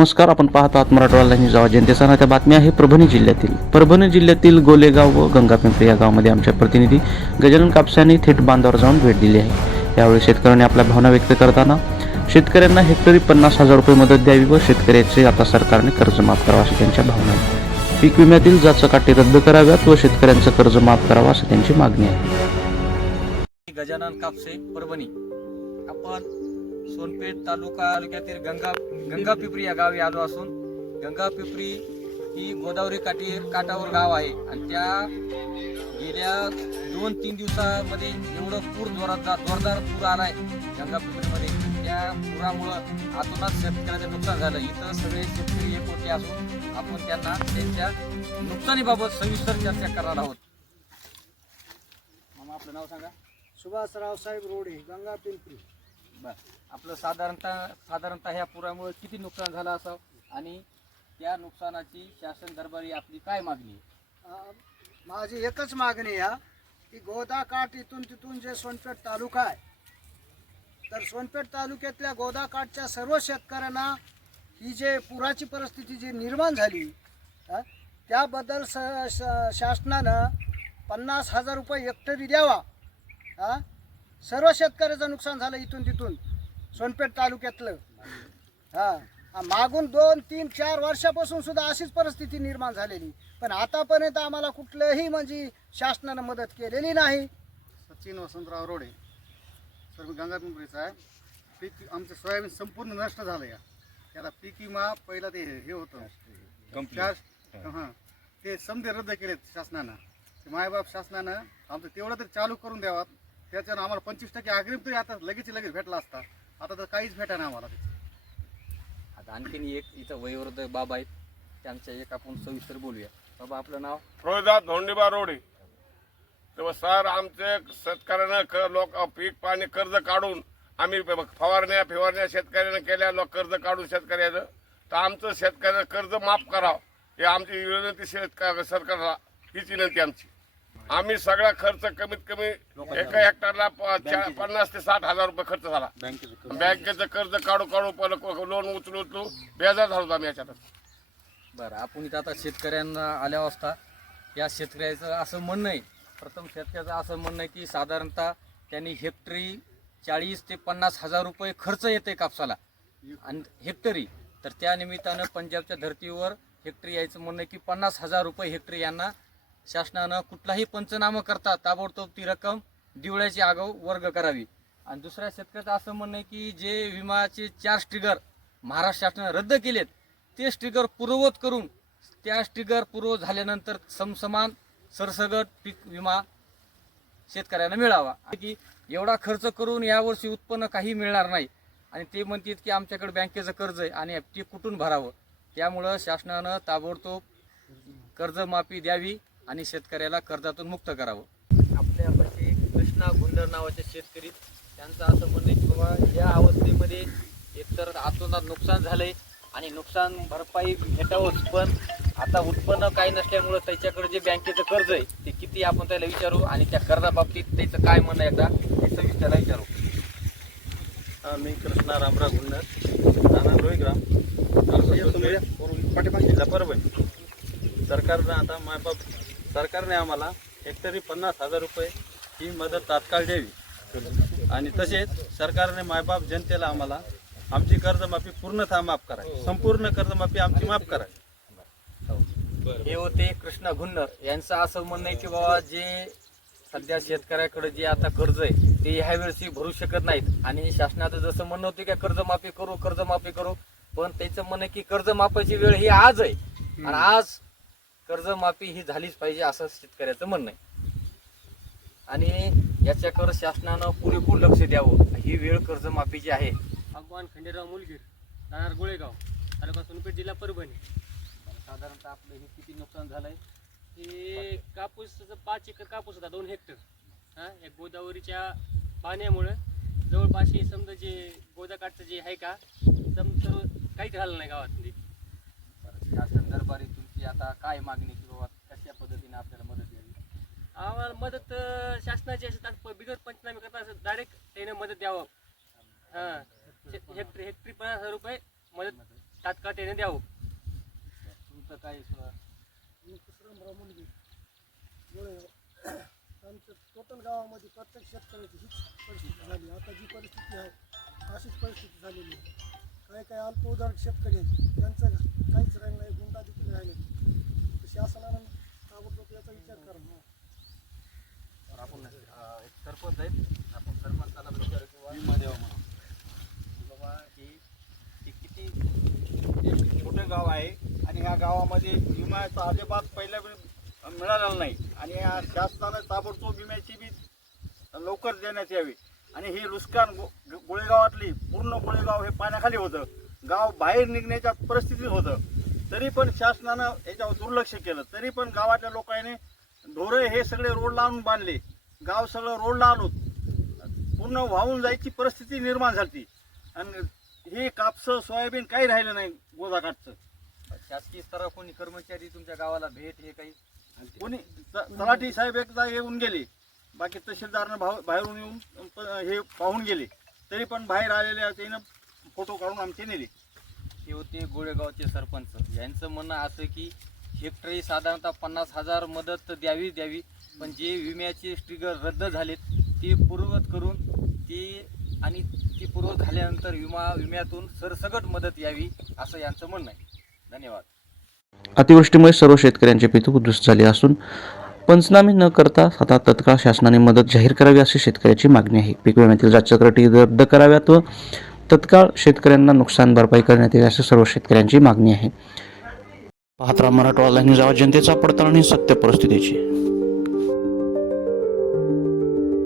नमस्कार आपण पाहतो आहात मराठवाडा न्यूज आवाज जनतेचा. नात्या बातमी आहे परभणी जिल्ह्यातील. परभणी जिल्ह्यातील गोलेगाव व गंगापिंपरी या गावामध्ये आमच्या प्रतिनिधी गजानन कापसाने थेट बांधावर जाऊन भेट दिली आहे. यावेळी शेतकऱ्यांनी आपल्या भावना व्यक्त करताना शेतकऱ्यांना हेक्टरी पन्नास हजार रुपये मदत द्यावी व शेतकऱ्याचे आता सरकारने कर्ज माफ करावं अशी त्यांच्या भावना आहे पीक विम्यातील जाचकाटी रद्द कराव्यात व शेतकऱ्यांचं कर्ज माफ करावं अशी त्यांची मागणी आहे. गजानन कापसे परभणी. आपण सोनपेठ तालुका तालुक्यातील गंगा गंगा पिपरी या गावी आलो असून गंगा पिपरी ही गोदावरी काठी काठावर गाव आहे. आणि त्या गेल्या दोन तीन दिवसामध्ये एवढं पूर जोरात जोरदार पूर आलाय गंगा पिपरीमध्ये त्या पुरामुळं आतूनच शेतकऱ्याचं नुकसान झालं. इथं सगळे शेतकरी एकवटे असून आपण त्यांना त्यांच्या नुकसानीबाबत सविस्तर चर्चा करणार आहोत. मामा आपलं नाव सांगा. सुभाषराव साहेब रोडे गंगा पिंपरी आपलं साधारणतः साधारणतः ह्या पुरामुळे किती नुकसान झालं असावं आणि त्या नुकसानाची शासन दरबारी आपली काय मागणी आहे? माझी एकच मागणी आहे की गोदाकाठ इथून तिथून जे सोनपेठ तालुका आहे तर सोनपेठ तालुक्यातल्या गोदाकाठच्या सर्व शेतकऱ्यांना ही जे पुराची परिस्थिती जी निर्माण झाली त्याबद्दल स शासनानं पन्नास हजार रुपये हेक्टरी द्यावा हां सर्व शेतकऱ्याचं नुकसान झालं इथून तिथून. सोनपेठ तालुक्यातलं. हा. मागून दोन तीन चार वर्षापासून सुद्धा अशीच परिस्थिती निर्माण झालेली. पण आतापर्यंत आम्हाला कुठलंही म्हणजे शासनानं मदत केलेली नाही. सचिन वसंतराव रोडे सर मी गंगापिंपरीचा आहे पीक आमचं सोयाबीन संपूर्ण नष्ट झालं या. त्याला पीक विमा पहिला ते हे होतं. हां. ते समजे रद्द केलेत शासनानं. ते मायबाप शासनानं आमचं तेवढं तरी चालू करून द्यावा. त्याच्यानं आम्हाला पंचवीस टक्के अग्रिम तरी आता लगेच लगेच भेटला असता. आता तर काहीच भेटा नाही आम्हाला आता आणखीन एक इथं वयोवृद्ध बाबा आहेत. त्यांच्या एक आपण सविस्तर बोलूया. बाबा आपलं नाव? फिरोजात धोंडीबा रोडे. तेव्हा सर आमचे शेतकऱ्यांना क लोक पीक पाणी कर्ज काढून आम्ही फवारण्या फिवारण्या शेतकऱ्यांना केल्या लोक कर्ज काढून शेतकऱ्याचं. तर आमचं शेतकऱ्यांना कर्ज माफ करावं. हे आमची विनंती शेतक सरकारला. हीच विनंती आमची. आम्ही सगळा खर्च कमीत कमी एका हेक्टरला पन्नास ते साठ हजार रुपये खर्च झाला. बँकेचं कर्ज. काढू काढू लोन उचलू उचलू बेजार झालो आम्ही याच्यातच. बरं आपण इथं आता शेतकऱ्यांना आल्या असता या शेतकऱ्याचं असं म्हणणं आहे प्रथम शेतकऱ्याचं असं म्हणणं आहे की साधारणतः त्यांनी हेक्टरी चाळीस ते पन्नास हजार रुपये खर्च येते कापसाला. आणि हेक्टरी तर त्या निमित्तानं पंजाबच्या धर्तीवर हेक्टरी यायचं म्हणणं आहे की पन्नास हजार रुपये हेक्टरी यांना शासनानं कुठलाही पंचनामा करता ताबडतोब ती रक्कम दिवळ्याची आगाऊ वर्ग करावी. आणि दुसऱ्या शेतकऱ्याचं असं म्हणणं आहे की जे विमाचे चार स्ट्रिगर महाराष्ट्र शासनानं रद्द केलेत ते स्ट्रिगर पूर्ववत करून त्या स्ट्रिगर पूर्व झाल्यानंतर समसमान सरसगट पीक विमा शेतकऱ्यांना मिळावा. की एवढा खर्च करून यावर्षी उत्पन्न काही मिळणार नाही. आणि ते म्हणतात की आमच्याकडे बँकेचं कर्ज आहे आणि ते कुठून भरावं? त्यामुळं शासनानं ताबडतोब कर्जमाफी द्यावी. आणि शेतकऱ्याला कर्जातून मुक्त करावं. आपल्यापाशी कृष्णा गुंडर नावाचे शेतकरी त्यांचं असं म्हणणं आहे की बाबा या अवस्थेमध्ये एकतर आतोनात नुकसान झालंय आणि नुकसान भरपाई भेटावंच पण आता उत्पन्न काही नसल्यामुळं त्याच्याकडे जे बँकेचं कर्ज आहे ते किती आपण त्याला विचारू आणि त्या कर्जाबाबतीत त्याचं काय म्हणणं आहे एकदा हे सविस्तर विचारू. हा, मी कृष्णा रामराव गुन्नर राहणार रोहिग्राम जिल्हा परभणी. सरकारनं आता मायबाप सरकारने आम्हाला हेक्टरी पन्नास हजार रुपये ही मदत तात्काळ द्यावी. आणि तसेच सरकारने मायबाप जनतेला आम्हाला आमची कर्जमाफी पूर्णतः माफ करावी संपूर्ण कर्जमाफी आमची माफ करावी हे होते कृष्णा गुन्नर यांचं असं म्हणणं आहे की बाबा जे सध्या शेतकऱ्याकडे जे आता कर्ज आहे ते ह्या वेळेस भरू शकत नाहीत. आणि शासनाचं जसं म्हणणं होतं की कर्जमाफी करू कर्जमाफी करू पण त्याचं म्हणणं की कर्जमाफीची वेळ ही आज आहे. आणि आज कर्जमाफी ही झालीच पाहिजे असं शेतकऱ्याचं म्हणणं आहे. आणि याच्याकडे शासनानं पुरेपूर लक्ष द्यावं. ही वेळ कर्जमाफीची आहे. भगवान खंडेराव मुलगीर राहणार गोळेगाव तालुका सोनपेठ जिल्हा परभणी. साधारणतः आपलं हे किती नुकसान झालंय? हे कापूस पाच एकर कापूस होता दोन हेक्टर. हां या गोदावरीच्या पाण्यामुळं जवळपास हे समजा जे गोदाकाठचं जे आहे का सम सर्व काहीच झालं नाही गावातली. बरं, शासन दरबारी तुमची आता काय मागणी की बाबा कशा पद्धतीने आपल्याला मदत द्यावी? आम्हाला मदत अं, शासनाची अशी तात्प- बिगर पंचनामे करता डायरेक्ट त्याने मदत द्यावं. हां हेक्टरी हेक्टरी पन्नास हजार रुपये मदत तात्काळ त्याने द्यावं. तुमचं काय मी मुलगी आमच्या टोटल गावामध्ये प्रत्येक शेतकऱ्याची हीच परिस्थिती झाली. आता जी परिस्थिती आहे अशीच परिस्थिती झालेली आहे. काही काही अल्पउदार शेतकरी आहेत त्यांचं काहीच राहिलं नाही गुंडा देखील राहिले शासनानं ताबडतोब याचा विचार करावा. तर आपण अं, एक सरपंच आहेत. आपण सरपंचाला विचारू किंवा विमा द्यावा म्हणून. की बाबा ही ही किती एक छोटे गाव आहे आणि ह्या गावामध्ये विम्याचा अजिबात पहिल्या वेळी मिळालेला नाही. आणि या शासनानं ताबडतोब विम्याची बी लवकर देण्यात यावी. आणि ही लुस्कान गो गोळेगावातली पूर्ण गोळेगाव हे पाण्याखाली होतं. गाव बाहेर निघण्याच्या परिस्थितीत होतं. तरी पण शासनानं याच्यावर दुर्लक्ष केलं. तरी पण गावातल्या लोकांनी ढोरं हे सगळे रोड लावून बांधले. गाव सगळं रोडला आलो. पूर्ण वाहून जायची परिस्थिती निर्माण झाली आणि हे कापसं सोयाबीन काही राहिलं नाही गोदाकाठचं. शासकीय स्तरावर कोणी कर्मचारी तुमच्या गावाला भेट हे काही? कोणी तलाठी साहेब एकदा येऊन गेले. बाकी तहसीलदारनं भाव बाहेरून येऊन हे पाहून गेले. तरी पण बाहेर आलेले त्यानं फोटो काढून आमचे नेले. हे होते गोळेगावचे सरपंच. यांचं म्हणणं असं की हेक्टरी साधारणतः पन्नास हजार मदत द्यावी द्यावी पण जे विम्याचे स्ट्रिगर रद्द झालेत ते पूर्ववत करून ते आणि ती पूर्वत झाल्यानंतर विमा विम्यातून सरसकट मदत यावी असं यांचं म्हणणं आहे. धन्यवाद. अतिवृष्टीमुळे सर्व शेतकऱ्यांचे पीक उद्ध्वस्त झाले असून पंचनामे न करता आता तत्काळ शासनाने मदत जाहीर करावी अशी शेतकऱ्याची मागणी आहे. पीक विम्यातील जातचक्रटी रद्द कराव्यात व तत्काळ शेतकऱ्यांना नुकसान भरपाई करण्यात येईल अशी सर्व शेतकऱ्यांची मागणी आहे. पाहत राहा मराठवाडा न्यूज आवाज जनतेचा पडताळणी सत्य परिस्थितीची.